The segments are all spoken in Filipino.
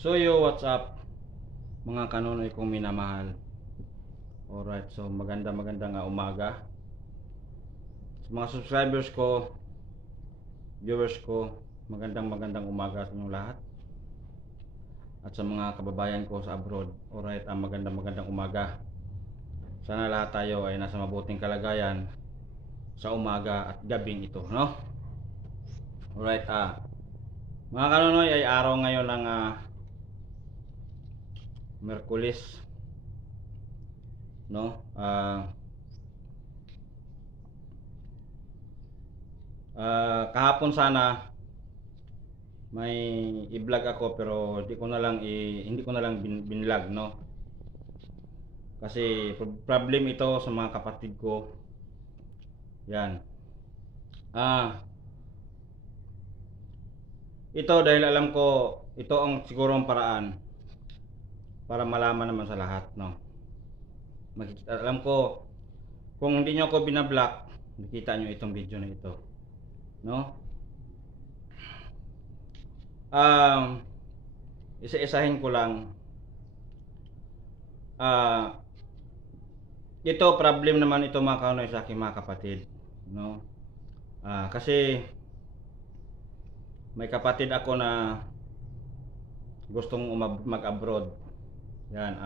So yo, what's up mga kanonoy kong minamahal. Alright, so maganda nga umaga sa mga subscribers ko, viewers ko. Magandang umaga sa inyong lahat. At sa mga kababayan ko sa abroad, alright, magandang umaga. Sana lahat tayo ay nasa mabuting kalagayan sa umaga at gabing ito, no? Alright, mga kanonoy, ay araw ngayon ng Miyerkules, no? Kahapon sana may i-vlog ako, pero hindi ko na lang binlog, no? Kasi problem ito sa mga kapatid ko. Yan. Ito dahil alam ko ito ang siguro ang paraan para malaman naman sa lahat, no? Alam ko kung hindi nyo ako binablock, nakita nyo itong video na ito, no? Isa-isahin ko lang. Ito problem naman ito mga kanoy sa aking mga kapatid, no? Kasi may kapatid ako na gustong mag-abroad. Yan,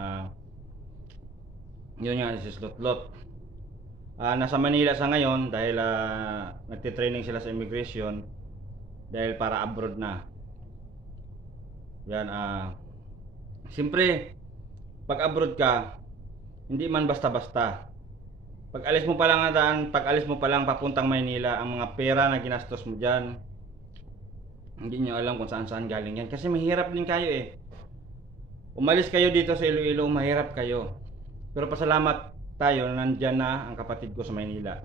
yun nga, si Slotlot. Nasa Manila sa ngayon dahil nagtitraining sila sa immigration dahil para abroad na. Yan, siyempre pag abroad ka, hindi man basta-basta. Pag alis mo pa lang papuntang Maynila, ang mga pera na ginastos mo dyan, hindi nyo alam kung saan galing yan. Kasi mahirap din kayo eh. Umalis kayo dito sa Iloilo, mahirap kayo. Pero pasalamat tayo na nandyan na ang kapatid ko sa Maynila,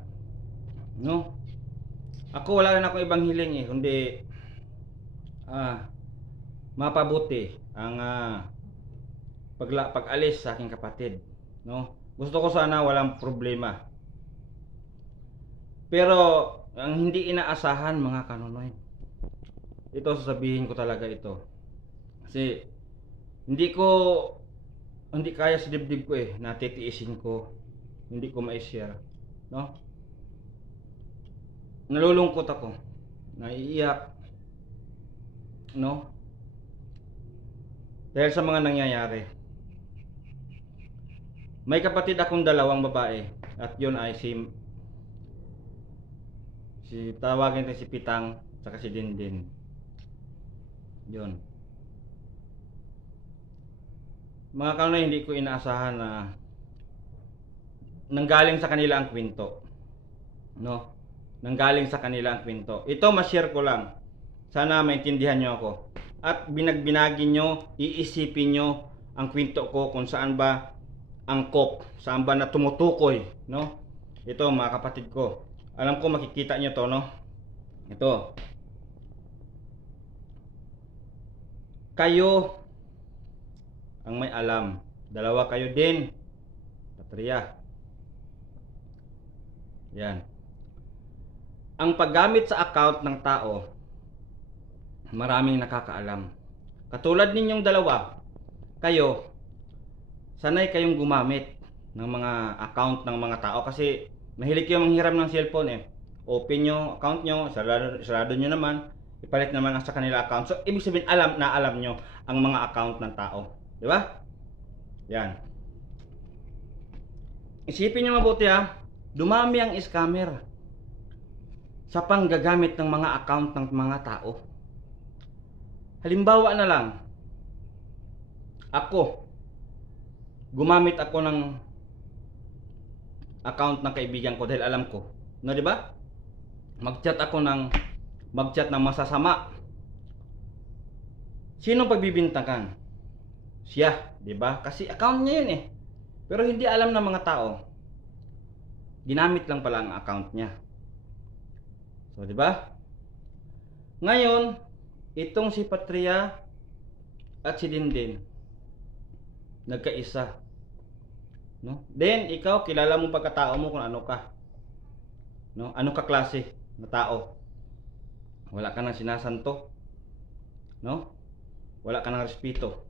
no? Ako wala rin akong ibang hiling eh, kundi mapabuti ang pag-alis sa aking kapatid, no? Gusto ko sana walang problema. Pero ang hindi inaasahan mga kanonoy, ito sasabihin ko talaga ito. Kasi hindi kaya sa dibdib ko eh, natitiisin ko, hindi ko ma-share, no? Nalulungkot ako, naiiyak, no? Dahil sa mga nangyayari. May kapatid akong dalawang babae, at yun ay si tawagin natin si Pitang saka si Dindin. Yun. Mga kanonoy, hindi ko inaasahan na nanggaling sa kanila ang kwento, no? Nanggaling sa kanila ang kwento. Ito ma-share ko lang. Sana maintindihan nyo ako. At binagbinagi nyo, iisipin nyo ang kwento ko kung saan ba angkop, saan ba na tumutukoy, no? Ito mga kapatid ko. Alam ko makikita nyo to, no? Ito. Kayo ang may alam. Dalawa kayo din. Patria. Yan. Ang paggamit sa account ng tao, maraming nakakaalam. Katulad ninyong dalawa, kayo, sanay kayong gumamit ng mga account ng mga tao kasi mahilig kayong manghiram ng cellphone eh. Open nyo account nyo, sarado nyo naman, ipalit naman sa kanila account. So, ibig sabihin alam nyo ang mga account ng tao. Di ba? Yan. Isipin nyo mabuti ha. Dumami ang scammer sa panggagamit ng mga account ng mga tao. Halimbawa na lang, ako, gumamit ako ng account ng kaibigan ko dahil alam ko, no, di ba? Mag-chat ng masasama. Sino pagbibintangan? Siya, di ba? Kasi account niya yun eh. Pero hindi alam ng mga tao. Ginamit lang pala ang account niya. So, di ba? Ngayon, itong si Patria at si Dindin nagkaisa, no? Then ikaw, kilala mo pagkatao mo kung ano ka, no? Ano ka klase na tao. Wala ka nang sinasanto, no? Wala ka ng respeto.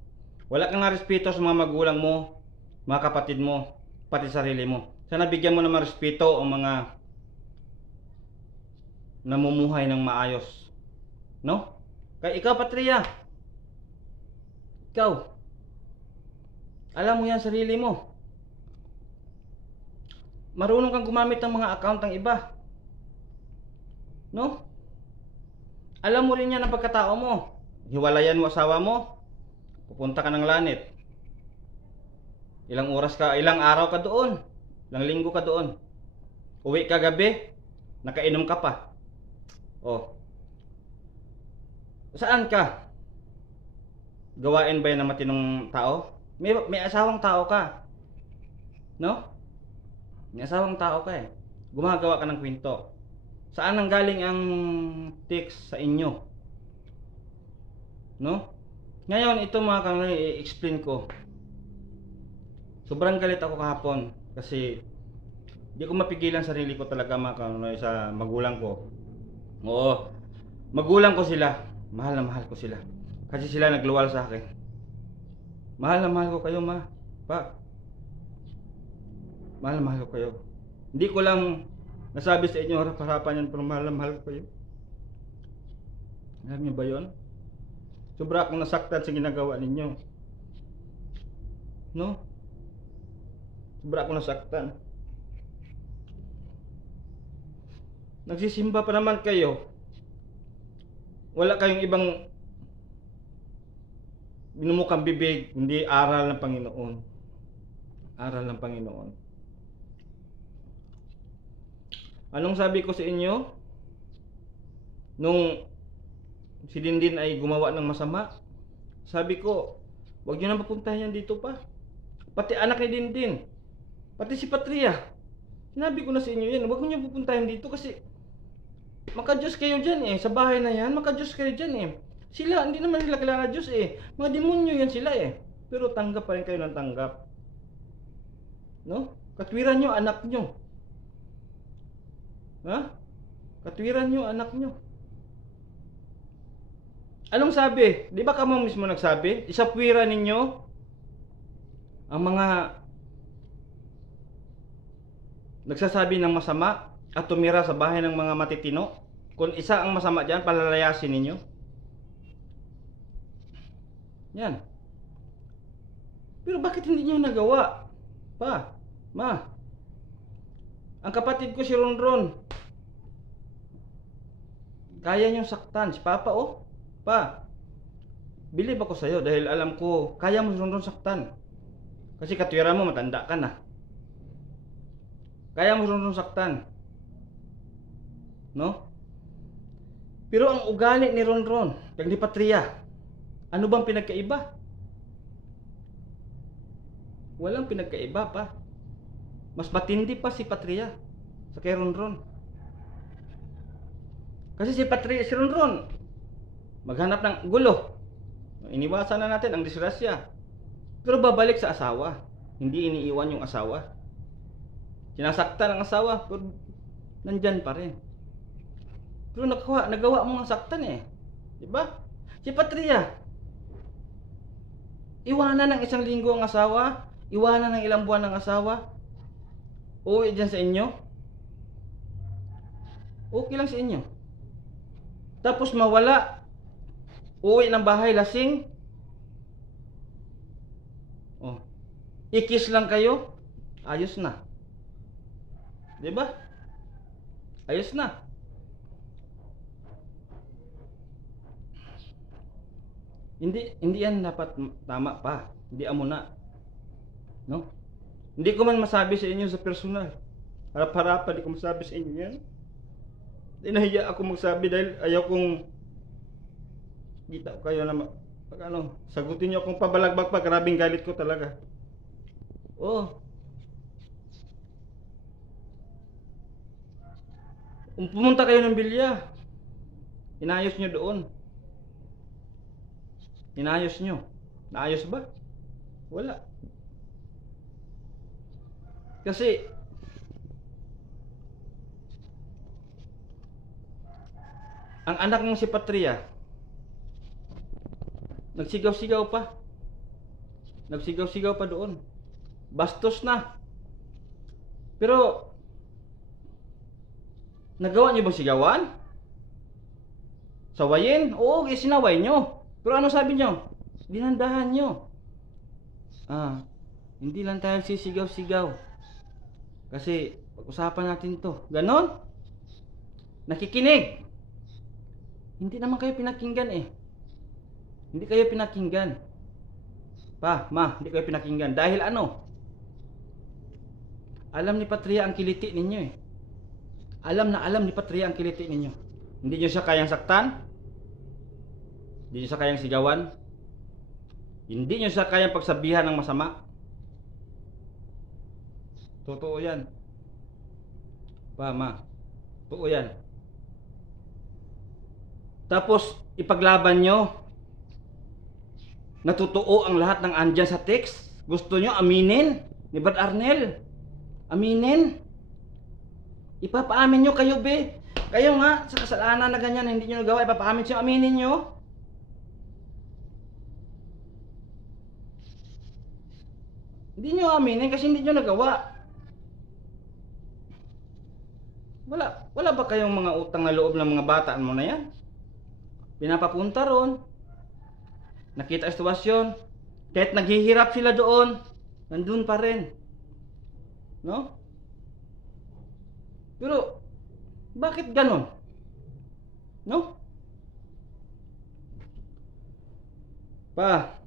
Wala ka ng respeto sa mga magulang mo, mga kapatid mo, pati sarili mo. Sana bigyan mo naman respeto ang mga namumuhay ng maayos. No? Kaya ikaw, Patria, ikaw, alam mo yan sarili mo. Marunong kang gumamit ng mga account ng iba. No? Alam mo rin yan ang pagkatao mo. Hiwalayan mo asawa mo, pupunta ka ng lanit. Ilang oras ka, ilang araw ka doon, ilang linggo ka doon. Uwi ka gabi, nakainom ka pa. Oh. Saan ka? Gawain ba yan ng matinong tao? May asawang tao ka. No? May asawang tao ka eh. Gumagawa ka ng kwento. Saan nang galing ang text sa inyo? No? Ngayon, ito mga kanay, i-explain ko. Sobrang galit ako kahapon kasi di ko mapigilan sarili ko talaga mga kanay sa magulang ko. Oo, magulang ko sila. Mahal na mahal ko sila. Kasi sila nagluwal sa akin. Mahal na mahal ko kayo, ma. Pa. Mahal na mahal ko kayo. Hindi ko lang nasabi sa inyo harap-harapan yan, pero mahal na mahal ko kayo. Alam niyo ba yun? Sobra akong nasaktan sa ginagawa ninyo. No? Sobra akong nasaktan. Nagsisimba pa naman kayo. Wala kayong ibang minumukang bibig, hindi aral ng Panginoon. Aral ng Panginoon. Anong sabi ko sa inyo? Nung si Dindin ay gumawa ng masama, sabi ko, huwag nyo na mapuntahan yan dito pa. Pati anak ni Dindin, pati si Patria. Sinabi ko na sa inyo yan, huwag nyo pupuntahan dito kasi maka-Diyos kayo dyan eh. Sa bahay na yan, maka-Diyos kayo dyan eh. Sila, hindi naman nila kilala Diyos eh. Mga demonyo yan sila eh. Pero tanggap pa rin kayo ng tanggap. No? Katwiran nyo, anak nyo. Ha? Katwiran nyo, anak nyo. Anong sabi? Di ba kamo mismo nagsabi? Isapwiran ninyo ang mga nagsasabi ng masama at tumira sa bahay ng mga matitino. Kung isa ang masama dyan, palalayasin ninyo. Yan. Pero bakit hindi nyo nagawa? Pa, ma, ang kapatid ko si Ronron, kaya nyo saktan. Si Papa oh, pa, believe ako sa'yo dahil alam ko, kaya mo si Ronron saktan. Kasi katwira mo, matanda ka na. Kaya mo si Ronron saktan. No? Pero ang ugali ni Ronron, kag ni Patria, ano bang pinagkaiba? Walang pinagkaiba pa. Mas matindi pa si Patria sa kay Ronron. Kasi si Patria, si Ronron, maghanap ng gulo. Iniwasan na natin ang disgrasya. Pero babalik sa asawa. Hindi iniiwan yung asawa. Sinasaktan ang asawa, pero nandyan pa rin. Pero nagawa mo ng saktan eh. Diba? Si Patria, iwanan ng isang linggo ang asawa, iwanan ng ilang buwan ng asawa, uwi dyan sa inyo, okay lang sa inyo. Tapos mawala, uwi ng bahay lasing, oh, ikis lang kayo, ayos na. Diba? Ayos na. Hindi yan dapat tama pa. Hindi amo na. No? Hindi ko man masabi sa inyo sa personal. Harap-harapan, hindi ko masabi sa inyo yan. Nahiya ako magsabi dahil ayaw kong kita kayo na sagutin niyo akong pabalagbag pa. Grabing galit ko talaga. Oh. Pumunta kayo ng Bilya. Inayos nyo doon. Inayos nyo. Naayos ba? Wala. Kasi ang anak mong si Patria, Nagsigaw-sigaw pa. Nagsigaw-sigaw pa doon. Bastos na. Pero, nagawa niyo ba sigawan? Sawayin? Oo, sinaway nyo. Pero ano sabi nyo? Dinandahan nyo. Hindi lang tayo sisigaw-sigaw. Kasi, pag-usapan natin to. Ganon? Nakikinig. Hindi naman kayo pinakinggan eh. Hindi kayo pinakinggan. Pa, ma, hindi kayo pinakinggan. Dahil ano? Alam ni Patria ang kiliti ninyo eh. Alam na alam ni Patria ang kiliti ninyo. Hindi nyo siya kayang saktan. Hindi nyo siya kayang sigawan. Hindi nyo siya kayang pagsabihan ng masama. Totoo yan. Pa, ma. Totoo yan. Tapos, ipaglaban nyo. Natotoo ang lahat ng andyan sa text. Gusto nyo aminin ni Brad Arnel. Aminin. Ipapaamin nyo kayo, be. Kayo nga, sa kasalanan na ganyan, hindi nyo nagawa, ipapaamin siya, aminin nyo. Hindi nyo aminin kasi hindi nyo nagawa. Wala ba kayong mga utang na loob ng mga bata mo na yan? Pinapapunta ron. Nakita sitwasyon. Kahit naghihirap sila doon, nandun pa rin. No? Pero, bakit ganon? No? Pa,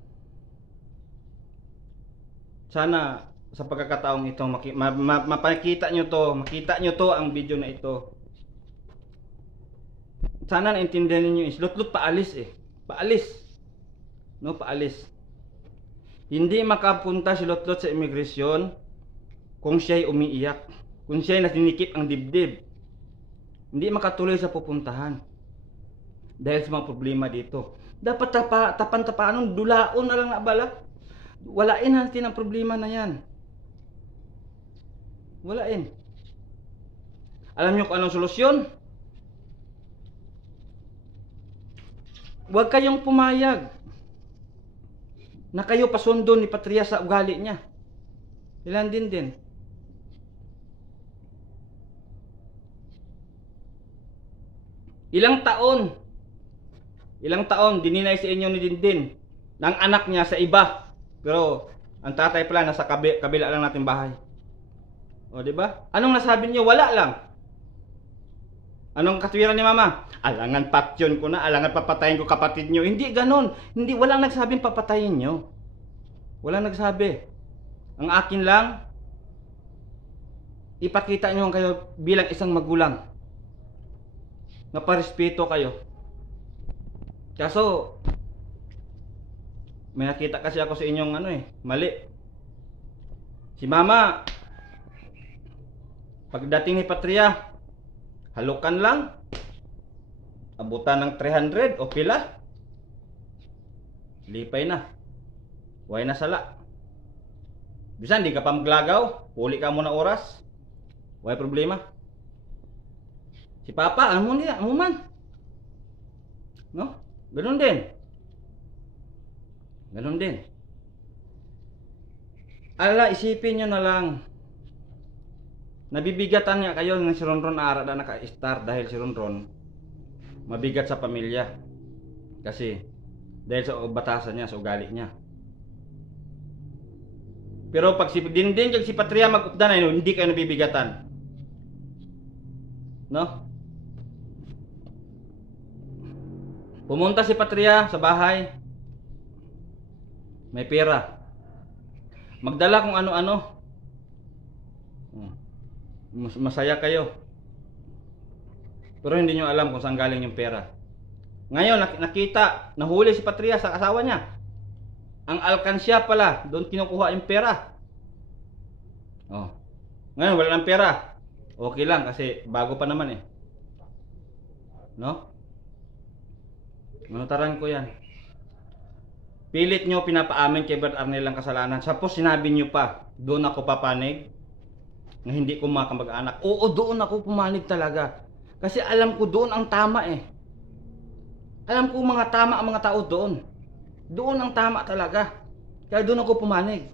sana sa pagkakataong ito mapakita nyo to, makita nyo to ang video na ito. Sana naintindihan niyo, islutlot paalis eh. Paalis. No, paalis. Hindi makapunta si Lutlot sa imigrasyon kung siya'y umiiyak, kung siya'y natinikip ang dibdib. Hindi makatuloy sa pupuntahan dahil sa mga problema dito. Dapat tapan-tapanon, dulaon na lang na bala. Walain natin ang problema na yan. Walain. Alam niyo kung anong solusyon? Huwag kayong pumayag na kayo pasundo ni Patria sa ugali niya. Ilan din. Ilang taon dininay sa inyo ni Dindin ng anak niya sa iba. Pero ang tatay pala nasa kabila lang natin bahay. O, di ba? Anong nasabi niyo? Wala lang. Anong katwiran ni mama? Alangan patyon ko na, alangan papatayin ko kapatid nyo. Hindi ganon. Hindi, walang nagsabing papatayin nyo. Walang nagsabi. Ang akin lang, ipakita nyo kayo bilang isang magulang. Naparespeto kayo. Kaso, may nakita kasi ako sa inyong mali. Si mama, pagdating ni Patria, halukan lang. Abutan ng 300 o pila. Lipay na. Huwag na sala. Bisan di ka pa maglagaw, puli ka muna oras. Huwag problema. Si Papa, ano man. No? Ganun din. Ala, isipin nyo na lang. Nabibigatan nga kayo ng si Ronron ara na naka-star dahil si Ronron mabigat sa pamilya. Kasi dahil sa batasan niya, sa ugali niya. Pero pag si Dindin kag si Patria mag-updan na hindi kayo nabibigatan. No? Pumunta si Patria sa bahay. May pera. Magdala kung ano-ano. Masaya kayo. Pero hindi nyo alam kung saan galing yung pera. Ngayon nakita, nahuli si Patria sa asawa niya. Ang alkansya pala, doon kinukuha yung pera. Ngayon wala ng pera. Okay lang kasi bago pa naman eh. No? Manutaran ko yan. Pilit nyo pinapaamin kay Brad Arnel ang kasalanan. Tapos sinabi nyo pa, doon ako papanig na hindi ko makamag-anak. Oo, doon ako pumanig talaga. Kasi alam ko doon ang tama eh. Alam ko mga tama ang mga tao doon. Doon ang tama talaga. Kaya doon ako pumanig.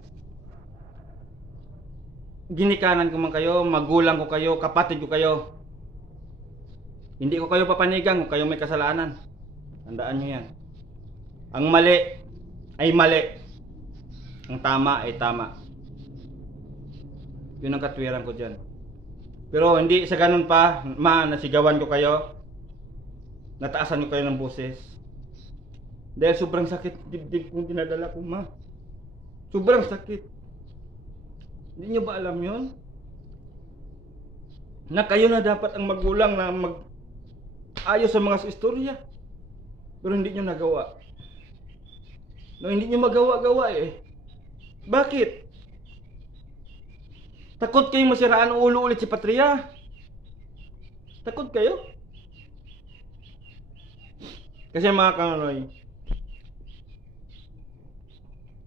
Ginikanan ko man kayo, magulang ko kayo, kapatid ko kayo. Hindi ko kayo papanigan kung kayo may kasalanan. Tandaan nyo yan. Ang mali ay mali. Ang tama ay tama. Yun ang katwiran ko dyan. Pero hindi sa ganun pa, nasigawan ko kayo. Nataasan ko kayo ng boses. Dahil sobrang sakit dibdib kong dinadala ko, ma. Sobrang sakit. Hindi nyo ba alam yun? Na kayo na dapat ang magulang na ayos sa mga istorya. Pero hindi nyo nagawa. No, hindi nyo magawa-gawa eh. Bakit? Takot kayong masiraan ang ulo ulit si Patria? Takot kayo? Kasi mga kanonoy,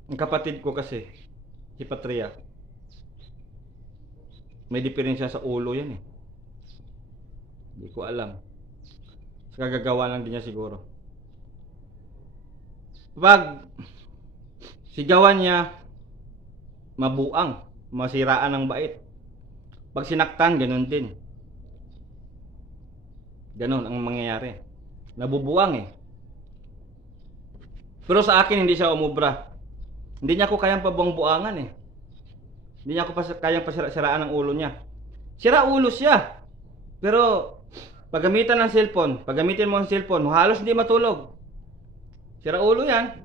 ang kapatid ko kasi, si Patria, may diferensya sa ulo yan eh. Hindi ko alam. Sa kagagawa lang din niya siguro. Pag sigawan niya, mabuang, masiraan ng bait. Pag sinaktan, ganun din. Ganun ang mangyayari. Nabubuang eh. Pero sa akin hindi siya umubra. Hindi niya ako kayang pabuang-buangan eh. Hindi niya ako kayang pasiraan ng ulo niya. Sira ulo siya. Pero paggamitan ng cellphone, paggamitin mo ang cellphone, halos hindi matulog. Sira ulo yan.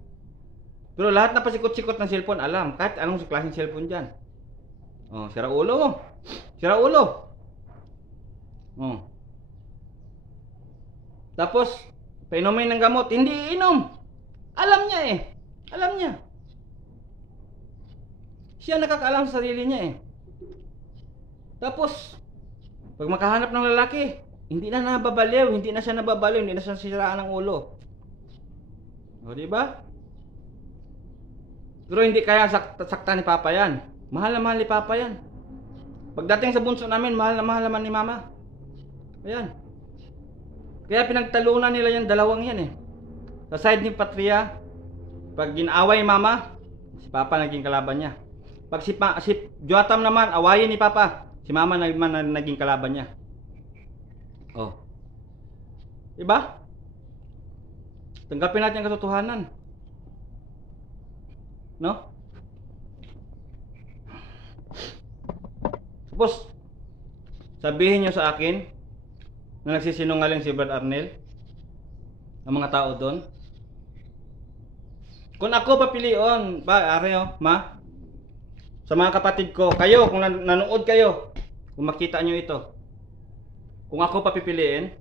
Pero lahat na pasikot-sikot ng cellphone, alam. Kahit anong klaseng cellphone dyan. Oh, sira ulo mo. Sira ulo. Oh. Tapos, painumin ng gamot. Hindi iinom. Alam niya eh. Alam niya. Siya nakakaalam sa sarili niya eh. Tapos, pag makahanap ng lalaki, hindi na nababaliw. Hindi na siya nababaliw. Hindi na siya siraan ng ulo. O, diba? Pero hindi kaya sakta ni Papa yan. Mahal na mahal ni Papa yan. Pagdating sa bunso namin, mahal naman ni Mama. Ayan. Kaya pinagtalunan nila yung dalawang yan eh. Sa side ni Patria, pag ginaway Mama, si Papa naging kalaban niya. Pag si Joatam naman, awayin ni Papa, si Mama naging kalaban niya. Oh. Diba? Tanggapin natin ang katotohanan. No? Tapos, sabihin nyo sa akin na nagsisinungaling si Brad Arnel, ang mga tao doon. Kung ako papilion, Areo, Ma, sa mga kapatid ko, kayo, kung nanood kayo, kung makita nyo ito, kung ako papipiliin,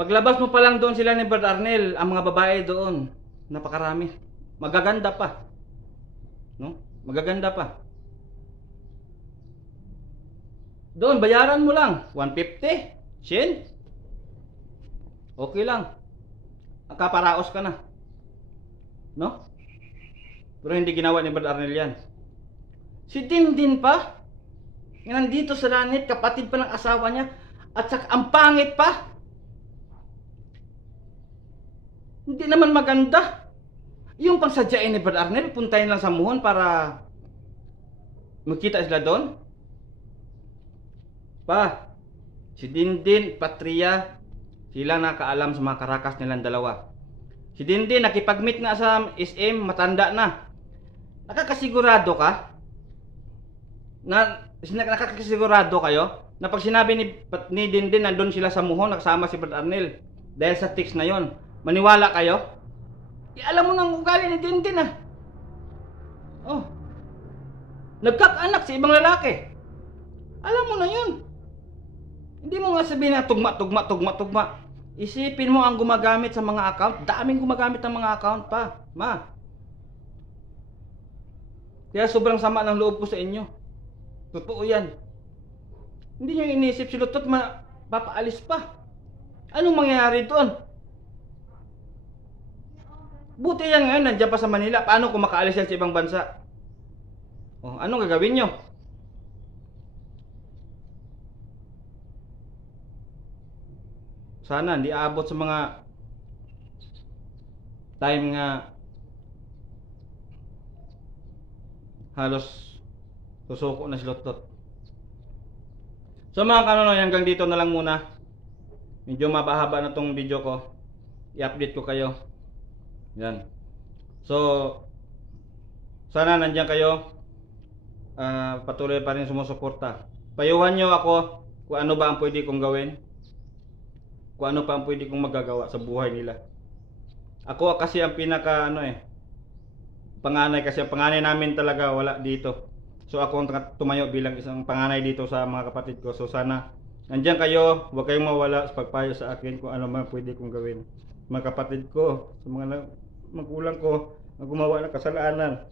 paglabas mo pa lang doon sila ni Brad Arnel, ang mga babae doon, napakarami. Magaganda pa. No? Magaganda pa. Doon, bayaran mo lang. 150. Shin? Okay lang. Kaparaos ka na. No? Pero hindi ginawa ni Brad Arnel yan. Si Dindin pa. Nandito sa Lanit, kapatid pa ng asawa niya. At saka ang pangit pa. Hindi naman maganda. Yung pangsadyain ni Brad Arnel, puntahin lang sa muhon para magkita sila doon. Pa, si Dindin, Patria, sila nakaalam sa mga karakas nilang dalawa. Si Dindin, nakipag-meet na sa SM, matanda na. Nakakasigurado ka? Nakakasigurado kayo? Na pag sinabi ni Dindin, nandun sila sa muhon, nakasama si Brad Arnel. Dahil sa text na yon, maniwala kayo? Alam mo nang ugali ni Dindin ah. Oh. Nagkak-anak sa ibang lalaki. Alam mo na yun. Hindi mo nga sabihin na tugma. Isipin mo ang gumagamit sa mga account. Daming gumagamit ng mga account pa, Ma. Kaya sobrang sama ng loob ko sa inyo. Totoo yan. Hindi nyo inisip si Lutot papaalis pa. Anong mangyayari doon? Buti yan ngayon, nandiyan pa sa Manila. Paano kung makaalis yan sa ibang bansa? Oh, anong gagawin nyo? Sana hindi aabot sa mga time nga halos susuko na si Lotlot. So mga kanonoy, hanggang dito na lang muna. Medyo mabahaba na tong video ko. I-update ko kayo. Yan. So sana nandiyan kayo. Patuloy pa rin sumusuporta. Payuhan nyo ako kung ano ba ang pwede kong gawin. Kung ano pa ang pwede kong magagawa sa buhay nila. Ako kasi ang pinaka panganay, kasi ang panganay namin talaga wala dito. So ako ang tumayo bilang isang panganay dito sa mga kapatid ko. So sana nandiyan kayo, huwag kayong mawala sa pagpayo sa akin kung ano man pwede kong gawin. Mga kapatid ko, sa mga magulang ko na gumawa ng kasalanan.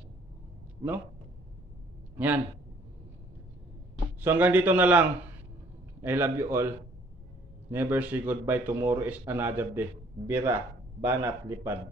No? Yan. So hanggang dito na lang. I love you all. Never say goodbye. Tomorrow is another day. Bira, banat, lipad.